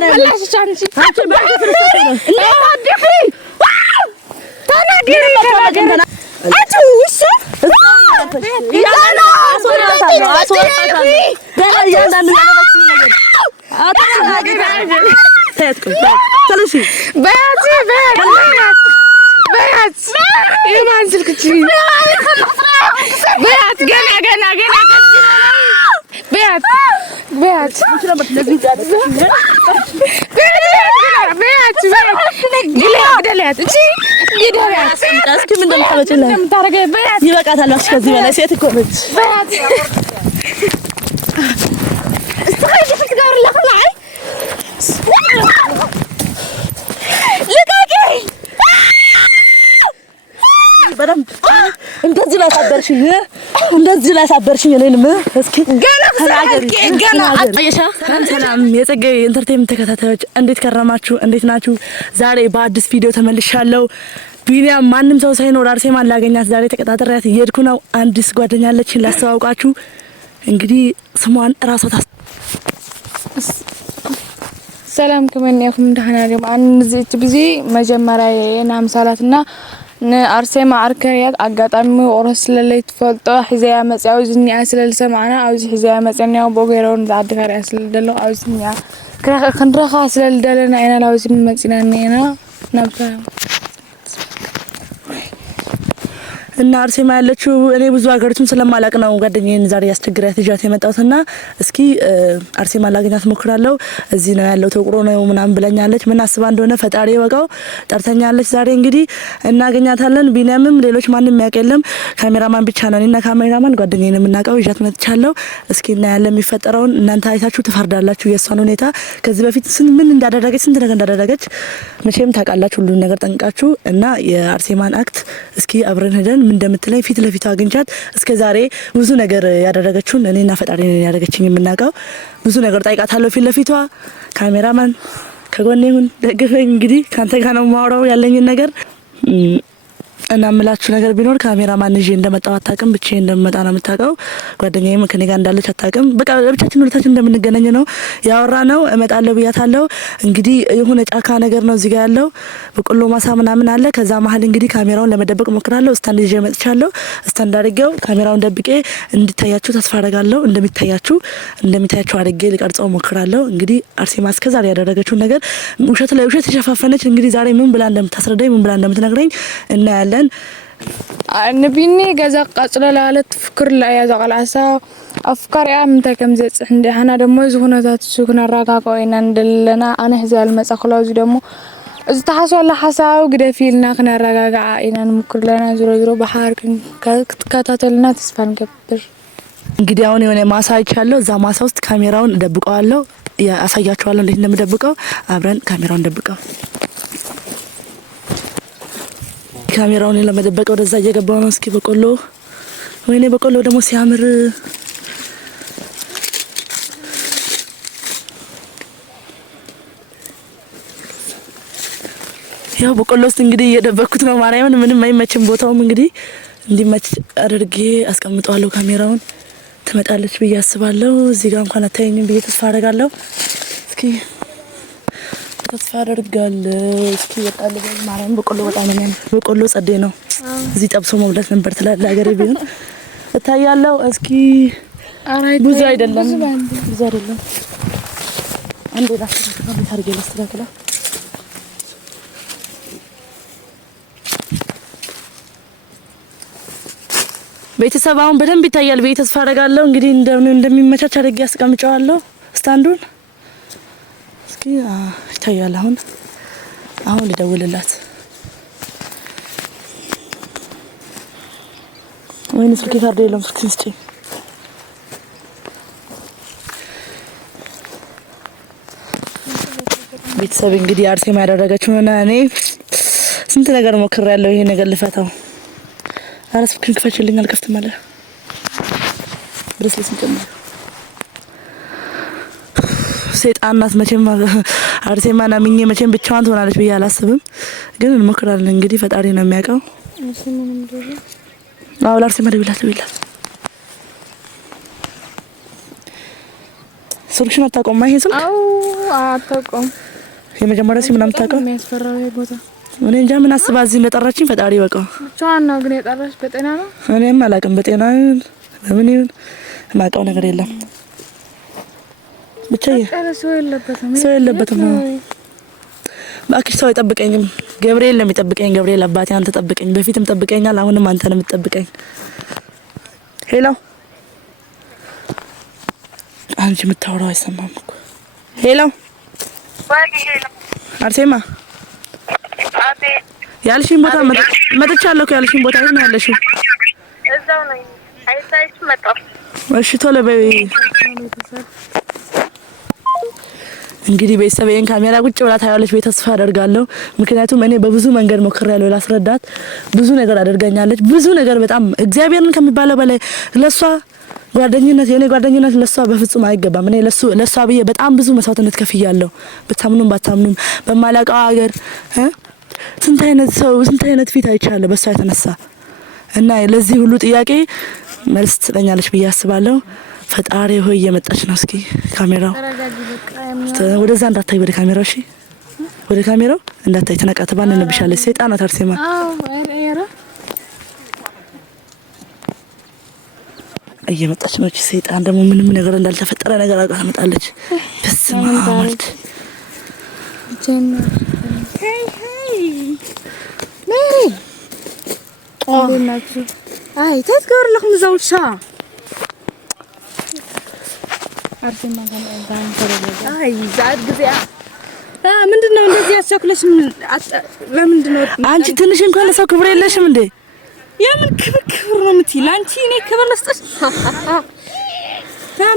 በላሽ አንቺ እንደዚህ ላሳበርሽኝ እኔንም እስኪ ገና አጥየሻ ሰላም የጸጋዬ ኢንተርቴይንመንት ተከታታዮች እንዴት ከረማችሁ? እንዴት ናችሁ? ዛሬ በአዲስ ቪዲዮ ተመልሻለሁ። ቢኒያም ማንም ሰው ሳይኖር አርሴማን ላገኛት ዛሬ ተቀጣጥሬያት እየሄድኩ ነው። አንዲስ ጓደኛለችን ላስተዋውቃችሁ። እንግዲህ ስሟን ራሷ ሰላም ከመንያኩም ደህናሪም አንዚት ብዙ መጀመሪያ የናምሳላትና አርሴማ አርከሪያት አጋጣሚ ኦሮስ ለሌት ፈልጦ ሒዛያ መጻው ዝኒያ ስለልሰማና አውዚ ሒዛያ መጻኛው ቦገሮን ዛድፈር ያስልደለው አውዚኛ ክንረኻ ስለልደለና አይና ላውዚ መጽናኔና ነብታ እና አርሴማ ያለችው እኔ ብዙ ሀገርቱን ስለማላቅ ነው ጓደኛዬን ዛሬ ያስቸግራት ይዣት የመጣሁትና እስኪ አርሴማ ላገኛት ሞክራለሁ። እዚህ ነው ያለው ተቆሮ ነው ምናምን ብለኛለች። ምን አስባ እንደሆነ ፈጣሪ ወቀው ጠርተኛለች። ዛሬ እንግዲህ እናገኛታለን። ቢኒያምም ሌሎች ማንንም ያቀለም ካሜራማን ብቻ ነው። እኔና ካሜራማን ጓደኛዬን የምናቀው ይዣት መጥቻለሁ። እስኪ እና ያለ የሚፈጠረውን እናንተ አይታችሁ ትፈርዳላችሁ የሷን ሁኔታ። ከዚህ በፊት ምን እንዳደረገች ስንት ነገር እንዳደረገች መቼም ታውቃላችሁ ሁሉ ነገር ጠንቃችሁ እና የአርሴማን አክት እስኪ አብረን ሄደን ምን እንደምትለኝ ፊት ለፊቷ አግኝቻት እስከ ዛሬ ብዙ ነገር ያደረገችውን እኔና ፈጣሪ ነን ያደረገችኝ የምናቀው ብዙ ነገር ጠይቃታለሁ ፊት ለፊቷ። ካሜራማን ከጎኔ ሁን ደግፈኝ። እንግዲህ ካንተ ጋር ነው ማውራው ያለኝ ነገር እና ምላችሁ ነገር ቢኖር ካሜራማን ይዤ እንደመጣው አታውቅም። ብቻዬን እንደመጣ ነው የምታውቀው። ጓደኛዬም ከኔ ጋር እንዳለች አታውቅም። በቃ ብቻችን ሁለታችን እንደምንገናኝ ነው ያወራነው። እመጣለሁ ብያታለሁ። እንግዲህ የሆነ ጫካ ነገር ነው እዚህ ጋር ያለው በቆሎ ማሳ ምናምን አለ። ከዛ መሀል እንግዲህ ካሜራውን ለመደበቅ ሞክራለሁ። ስታንድ ይዤ መጥቻለሁ። ስታንድ አድርጌው ካሜራውን ደብቄ እንዲታያችሁ ተስፋ አደርጋለሁ። እንደሚታያችሁ አድርጌ ልቀርጸው ሞክራለሁ። እንግዲህ አርሴማ እስከዛሬ ያደረገችውን ነገር ውሸት ላይ ውሸት ተሸፋፈነች። እንግዲህ ዛሬ ምን ብላ እንደምታስረዳኝ ምን ብላ እንደምትነግረኝ እናያለን። نبيني جزاء قصر لا تفكر لا يا زغلاسا أفكار أم تكم زت عندي أنا دموز هنا ذات سكون الرقاق وين عندنا أنا هزال مسخلاوز دمو إذا تحصل على حساو قد فيلنا خنا الرقاق عينا نمكر لنا زرو بحار كتاتلنا تسفن كبر እንግዲህ አሁን የሆነ ማሳ አይቻለሁ። እዛ ማሳ ውስጥ ካሜራውን ደብቀዋለሁ። ያሳያችኋለሁ እንዴት እንደምደብቀው። አብረን ካሜራውን ደብቀው ካሜራውን ለመደበቅ ወደዛ እየገባው ነው። እስኪ በቆሎ ወይኔ በቆሎ ደግሞ ሲያምር ያው በቆሎ ውስጥ እንግዲህ እየደበኩት ነው። ማርያምን ምንም አይመችም። ቦታውም እንግዲህ እንዲመች አድርጌ አስቀምጠዋለሁ። ካሜራውን ትመጣለች ብዬ አስባለሁ። እዚህ ጋር እንኳን አታየኝም ብዬ ተስፋ አደርጋለሁ። እስኪ ተስፋ አደርጋለሁ። እስኪ ወጣለ ማርያም በቆሎ በጣም ነው የሚያምር። በቆሎ ጸዴ ነው። እዚህ ጠብሶ መብላት ነበር ትላለ ሀገሬ ቢሆን እታያለሁ። እስኪ ብዙ አይደለም አንዴ ላስተካክለው ታርጌ ላስተካክለው። ቤተሰብ አሁን በደንብ ይታያል ብዬ ተስፋ አደርጋለሁ። እንግዲህ እንደሚመቻች አድርጌ አስቀምጨዋለሁ ስታንዱን። እስኪ ይታያል። አሁን ልደውልላት ወይኔ ስልኬ ካርድ የለም። ስልክ ስጪኝ። ቤተሰብ እንግዲህ አርሴማ ያደረገችው እና እኔ ስንት ነገር ሞክሬያለሁ ይሄ ነገር ልፈታው። አራስ ፍክን ክፈችልኝ አልከፍትም አለ ብሬስሌት እንጨምር። ሰይጣን ናት መቼም አርሴማን አምኜ መቼም ብቻዋን ትሆናለች ብዬ አላስብም። ግን እንሞክራለን እንግዲህ ፈጣሪ ነው የሚያውቀው። አዎ ለአርሴማ ደውላት ስልክሽን አታውቀውም? ይሄ ስልክ አው አታውቀውም። የመጀመሪያ ሲም ምናምን ታውቀው? የሚያስፈራው ቦታ እኔ እንጃ ምን አስባ እዚህ እንደጠራችኝ ፈጣሪ ይወቀው። ብቻዋን ነው ግን የጠራሽ? በጤና ነው? እኔም አላውቅም በጤና በምን ይሁን የማውቀው ነገር የለም። ብቻ ሰው የለበትም። እባክሽ ሰው አይጠብቀኝም። ገብርኤል ነው የሚጠብቀኝ። ገብርኤል አባቴ አንተ ጠብቀኝ። በፊትም ጠብቀኛል፣ አሁንም አንተ ነው የምትጠብቀኝ። ሄሎ አንቺ የምታወራው አይሰማም እኮ። ሄሎ አርሴማ ያልሽኝ ቦታ መጥቻለሁ እኮ ያልሽኝ ቦታ የት ነው ያለሽው? እዛው ነኝ። አይታይሽ መጣሁ። እሺ ቶሎ በይ። እንግዲህ ቤተሰቤን ካሜራ ቁጭ ብላ ታያለች ቤት ተስፋ አደርጋለሁ። ምክንያቱም እኔ በብዙ መንገድ ሞክሬያለሁ ላስረዳት። ብዙ ነገር አደርጋኛለች። ብዙ ነገር በጣም እግዚአብሔርን ከሚባለው በላይ ለሷ ጓደኝነት የኔ ጓደኝነት ለሷ በፍጹም አይገባም። እኔ ለሷ ብዬ በጣም ብዙ መስዋዕትነት ከፍያለሁ። ብታምኑም ባታምኑም በማላውቀው ሀገር ስንት አይነት ሰው ስንት አይነት ፊት አይቻለሁ በሷ የተነሳ እና ለዚህ ሁሉ ጥያቄ መልስ ትሰጠኛለች ብዬ አስባለሁ። ፈጣሪ ሆይ እየመጣች ነው። እስኪ ካሜራው ወደዛ እንዳታይ፣ ወደ ካሜራው እሺ፣ ወደ ካሜራው እንዳታይ። ተነቃ ተባንንብሻለች። ሰይጣን ናት አርሴማ። እየመጣች ነው። እቺ ሰይጣን ደግሞ ምንም ነገር እንዳልተፈጠረ ነገር አውቃ መጣለች። በስመ አብ ወልድ ሄይ ሜሪ አለናችሁ። አይ ተዝገር ለኩም ዘውሻ አርሴማ ጋር ተረጋጋ። አይ ዛድ ጊዜ ምንድነው እንደዚህ ያስቸኩለሽ? ለምንድነው አንቺ ትንሽ እንኳን ለሰው ክብር የለሽም እንዴ? የምን ክብር ነው የምትይ? ላንቺ እኔ ክብር ልስጥሽ?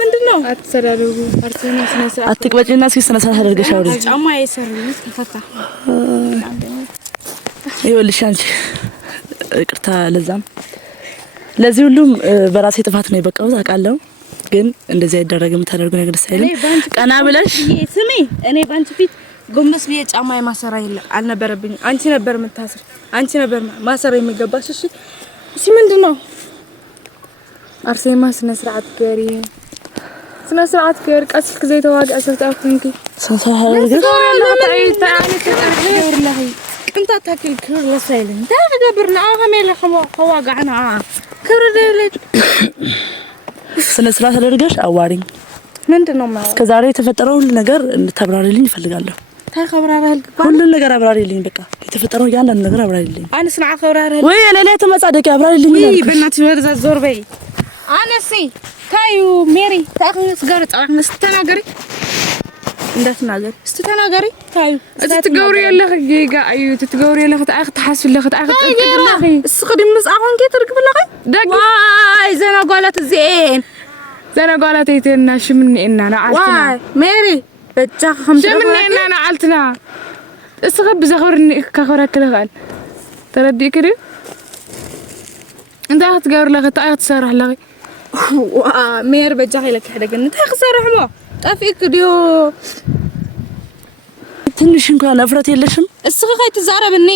ምንድነው አትሰዳደቡ። አርሴማ ስነ ስርዓት አትቅበጪና እስኪ ስነ ስርዓት አድርገሽ አውሪ። ጫማ አይሰርልኝ ተፈታ። ይኸውልሽ አንቺ ይቅርታ ለዛም ለዚህ ሁሉም በራሴ ጥፋት ነው የበቃሁት አውቃለሁ። ግን እንደዚህ አይደረግም። ታደርጉ ነገር ሳይልኝ ቀና ብለሽ ስሚ፣ እኔ ባንቺ ፊት ጎንበስ ብዬ ጫማ የማሰራ አልነበረብኝም። አንቺ ነበር የምታስር፣ አንቺ ነበር ማሰራ የሚገባሽ። እሺ እሺ፣ ምንድነው አርሴማ ስነ ስርዓት ገሪ ስነ ስርዓት ገሪ ቀስ ጊዜ ተዋጋ አሰጣፍንኪ ሰሳሃርገ انت تاكل كبر لسايلن دا دبرنا هميله خواقعنا كبر ديلج ስነ ስርዓት አድርገሽ አዋሪኝ። ምንድነው ማለት ከዛሬ የተፈጠረው ሁሉ ነገር እንድታብራሪልኝ እፈልጋለሁ። ታከብራራል ሁሉ ነገር አብራሪልኝ። በቃ የተፈጠረው ያንዳንዱ ነገር አብራሪልኝ። አንስ ናከብራራል ወይ ለሌላ ተመጻደቂ አብራሪልኝ። ወይ በእናትሽ ወርዛ ዞር በይ። አንሲ ታዩ ሜሪ ታክንስ ጋር ጻክንስ ተናገሪ እንዳትናገሪ استتناغري ታዩ استتغوري يلخ جيغا ايو تتغوري يلخ تاخ تحسب لخ تاخ تقدري اسخدم مساخون كي تركب لخ واي زنا قالت زين زنا قالت يتنا شمني اننا نعلتنا واي ميري بجا خمس شمني اننا نعلتنا اسخب زغورني كخورك لغال تردي كده انت تغور لخ تاخ تسرح لغ وا مير بجا لك حدا قلت تخسرح مو طفيك ديو ትንሽ እንኳን አፍራት የለሽም? እስኺ ትዛረብኒ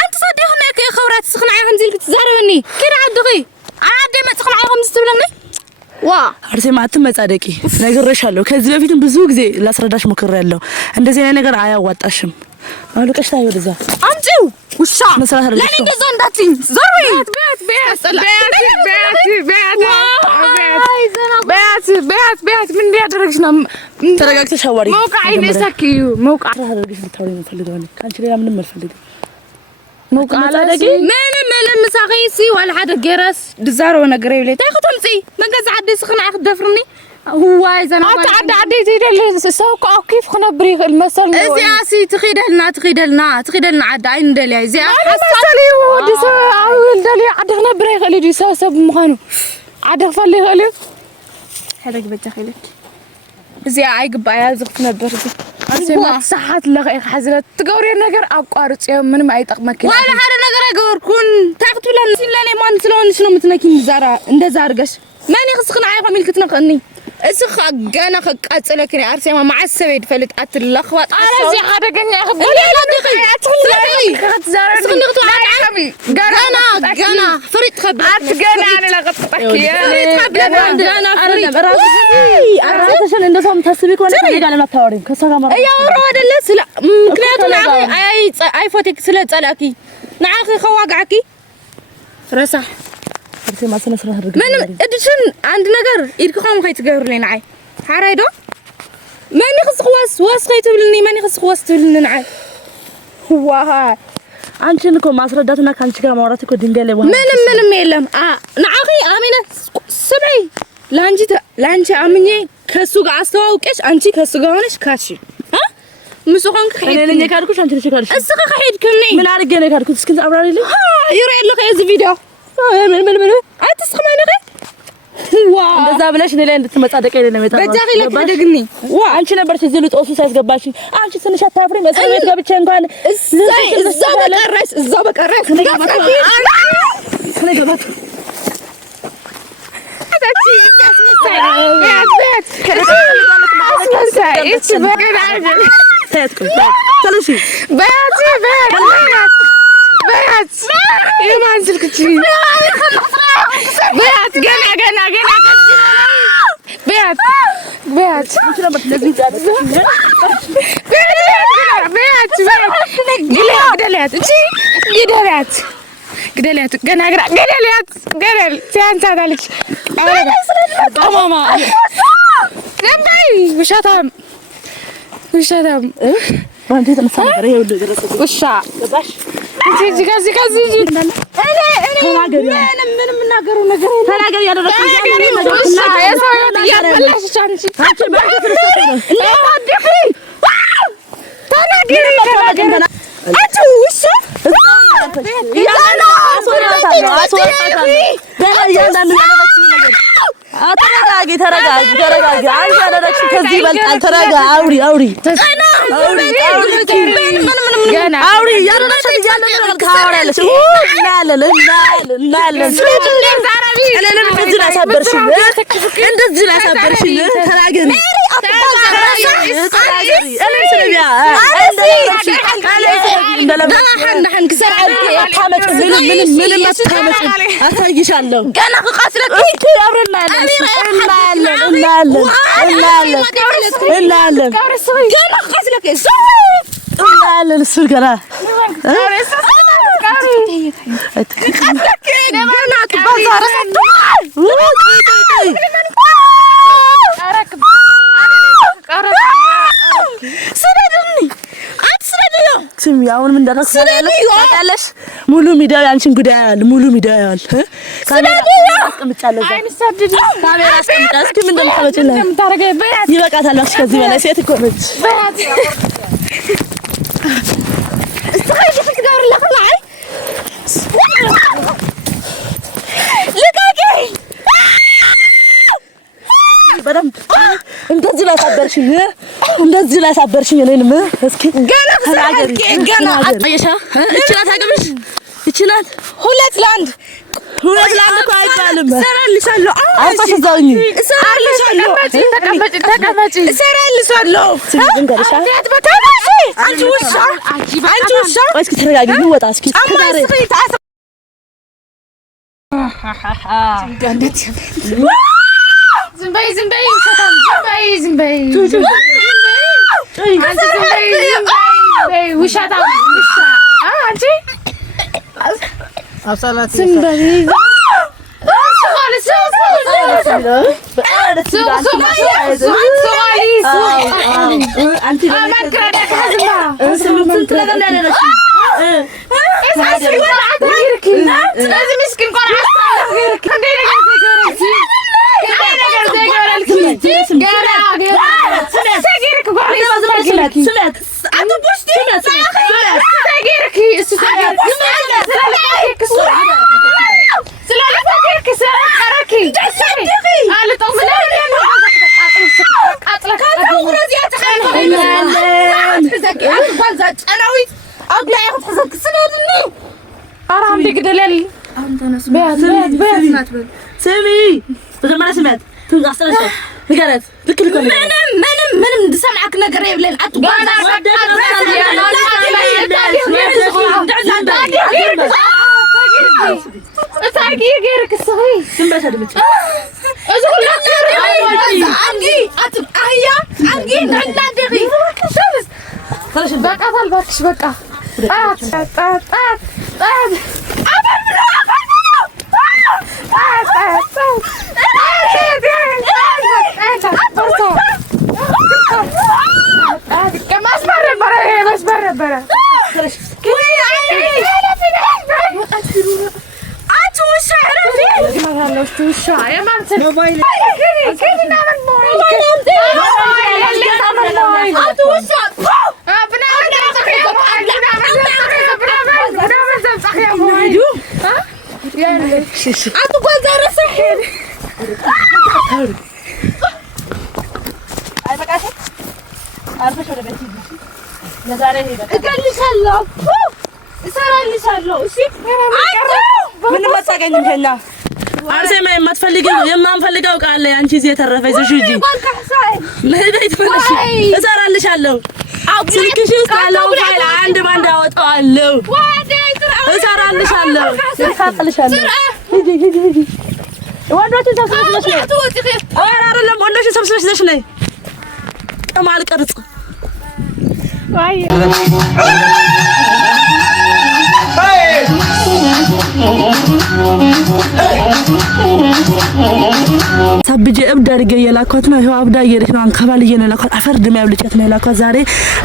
አንተ صديقنا كي خبرات سخنعي خمزيل تزاربني كده عدغي عاد ما تخنعي خمس تبلني ዋ አርሴማ አትመጻደቂ። ነግሬሻለሁ። ከዚህ በፊትም ብዙ ጊዜ ላስረዳሽ ሞክሬያለሁ። እንደዚህ አይነት ነገር አያዋጣሽም። አልቀሽ ታዩ ወደዛ አምጪው ውሻ ለኔ እንደዛ እንዳትኝ ዞሪ ቢያት ምን ያደረግሽ ነው? ተረጋግተሽ አዋሪ። ሞቃ አይነሳኪዩ ሞቃ አደረግሽ ልታወሪኝ ፈልገው ነው። ካንቺ ሌላ ምንም አልፈልግም። ሞቃ አላደቂ ምንም ሳኺሲ ወላ ሓደ ገራስ ድዛሮ ነገር ይብለ ታይኹትምጪ መንገዝ ዓዲ ስኽናዕ ክደፍርኒ هو اذا انا عدي تيدل سوق كيف خنبري المثل ازي تخيدلنا عد عين دلي ازي المثل ودي اول دلي عد خنبري خلي دي سبب مخانو عد فلي خلي هذاك بتخيلك ازي عيقبا يازق نبر دي اسمع صحات لغ حزله تقوري ነገር አቋርጭ ምንም አይጠቅመከኝ ወላ ሓደ ነገር አገርኩን ታቅቱለን ስለኔ ማን ስለሆንሽ ነው ምትነኪኝ ዛራ እንደዛ አርገሽ ማን ይخسخنا አይቆም ይልክትነቀኒ اسخ جانا قاصلك يا ارسما مع السبيد فلت اتلخبط زي حدقني اخذ لا دقي جانا فريد خبر اتقنا انا لقطتك يا جانا فريد አራተሽን እንደሰም ታስቢ ከሆነ ከኔ ጋር ለማታወሪኝ ከሰጋ ማራ ያወራው አይደለ ስለ ምክንያቱም አይ ፎቲክ ስለ ጸላኪ ንዓኺ ከዋጋዕኪ ረሳሕ እርቴ ማሰነ ስራ አድርግ ምን እድሽን አንድ ነገር ኢድክም ከይትገብርልኝ ንዓይ ሓራይዶ ማን ይخصخዋስ ዋስ ከይትብልኒ ማን ይخصخዋስ ትብልኒ ንዓይ ዋሃ አንቺን እኮ ማስረዳትና ካንቺ ጋር ማውራት እኮ ድንጋይ ላይ ወሃ ምንም የለም ንዓኺ አሚነ ስምዒ ላንቺ አምኜ ከሱ ጋር አስተዋውቀሽ አንቺ ከሱ ጋር ሆነሽ ካሽ مسخون كحيد انا اللي كاركوش انت اللي كاركوش اسخ كحيد كني من عارف انا كاركوش كنت ابراري لي يرى لك هذا فيديو من اتسخ ما نغي واو እንደዛ ብለሽ እኔ ላይ እንድትመጻደቀኝ ነው የመጣው በጃኺ ለክ ደግኒ ዋ አንቺ ነበርሽ እዚህ ልጦሱ ሳይስገባሽ አንቺ ትንሽ አታፍሪ መስሪያ ቤት ገብቼ እንኳን እዛው በቀረስ ከነገባት قدلت قدلت قدل سانتالك ماما جنبي وشاتم وانت تمسافر هي ولد درسك وشا ገባሽ እዚህ እኔ ምንም እናገሩ ነገር ተናገር ያደረኩት የሰው ህይወት እያበላሽሽ አንቺ ተናገሪ አንቺ ውሻ ተረጋጊ አንቺ ያደረግሽ ከዚህ ይበልጣል ተረጋጊ አውሪ ያደረግሽ እያለ ነገር ታወሪያለሽ እናያለን እንደዚህ ላሳበርሽኝ ተናገሪ አሳይሻለሁ ገና ከቃስለክ አብረን እናያለን ገና ከቃስለክ እናያለን እሱ ገና ስሚ አሁን ምን እንደረከሰለሽ ሙሉ ሚዲያ ያንቺን ጉዳይ ያለ ሙሉ ሚዲያ ያለ ካሜራ አስቀምጫለሁ ካሜራ አስቀምጫለሁ እስኪ ምን እንደምታረገኝ ይበቃታል እሺ ከዚህ በላይ ሴት እኮ ነች استخرجي تقدر لك معي لقاكي በደምብ እንደዚህ ላሳበርሽኝ እኔንም እስኪ ገና ተናገሪ ገና አጣየሻ እቺናት አገብሽ እቺናት ሁለት ላንድ እኮ አይባልም እሰራልሻለሁ አውጣሽ እዛውኝ እሰራልሻለሁ ተቀመጪ እሰራልሻለሁ እንገርሻ አንቺ ውሻ እስኪ ተረጋጊ ልወጣ እስኪ ተዛሬ ዝም በይ ውሻታ አንቺ አብሳላት ዝም በይ سمي ንገረት ልክ ልክ ምንም እንድሰማዕክ ነገር የብለን አትጓዛ እታርጊ ገርክ ሰይ ዝምበሽ አድምጪ አንጊ አህያ አንጊ እንዳደሪ በቃ ታልባክሽ በቃ አርሴማ የማትፈልጊው የማንፈልገው ቃል አንቺ እዚህ የተረፈ ይዘሽ ሂጂ ለቤት ፈለሽ እሰራልሻለሁ ስልክሽ ውስጥ ያለው ፋይል አንድ ባንድ አወጣዋለሁ እሰራልሻለሁ ሂጂ ወንዶችን ሰብስበሽ ነይ አይደለም ወንዶችን ሰብስበሽ ይዘሽ ነይ ማል ቀርጽ ሳብጄ እብድ አድርጌ የላኳት ነው። ይሄው አብዳ እየሄደች ነው። አንከባልዬ ነው የላኳት። አፈር ድሜ ያብልጨት ነው የላኳት። ዛሬ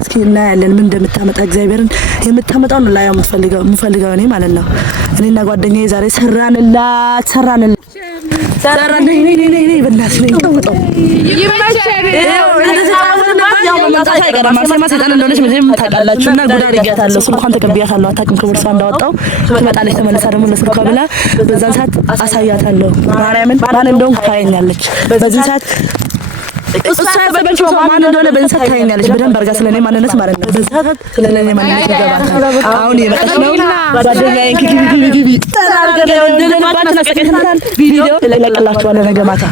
እስኪ እናያለን ምን እንደምታመጣ። እግዚአብሔርን የምታመጣው ነው ላይ የምፈልገው እኔ ማለት ነው። እኔና ጓደኛዬ ዛሬ ሰራንላት ነይ በእናትሽ ነይ ተውጣው ይመቸኝ ያው በመጣታ ይቀራል ማሰማ ሰይጣን እንደሆነች ምንም ታውቃላችሁና ጉዳይ አድርጊያታለሁ። ስልኳን ተቀብያታለሁ። አታውቅም ከቦርሷ እንዳወጣው ትመጣለች። ተመለሳ ደግሞ ለስልኳ ብላ በዛን ሰዓት አሳያታለሁ። ማርያምን ማን እንደሆነ ታየኛለች። በዚህ ሰዓት እሷ ያሰበችው ማን እንደሆነ በዚህ ሰዓት ታየኛለች። በደንብ አድርጋ ስለኔ ማንነት ማለት ነው። በዚህ ሰዓት ስለኔ ማንነት ይገባታል። አሁን የመጣች ነው ጓደኛዬን ግቢ ተናገረ እንደለባችሁ ተሰቀተናል። ቪዲዮ እለቅላችኋለሁ ነገ ማታ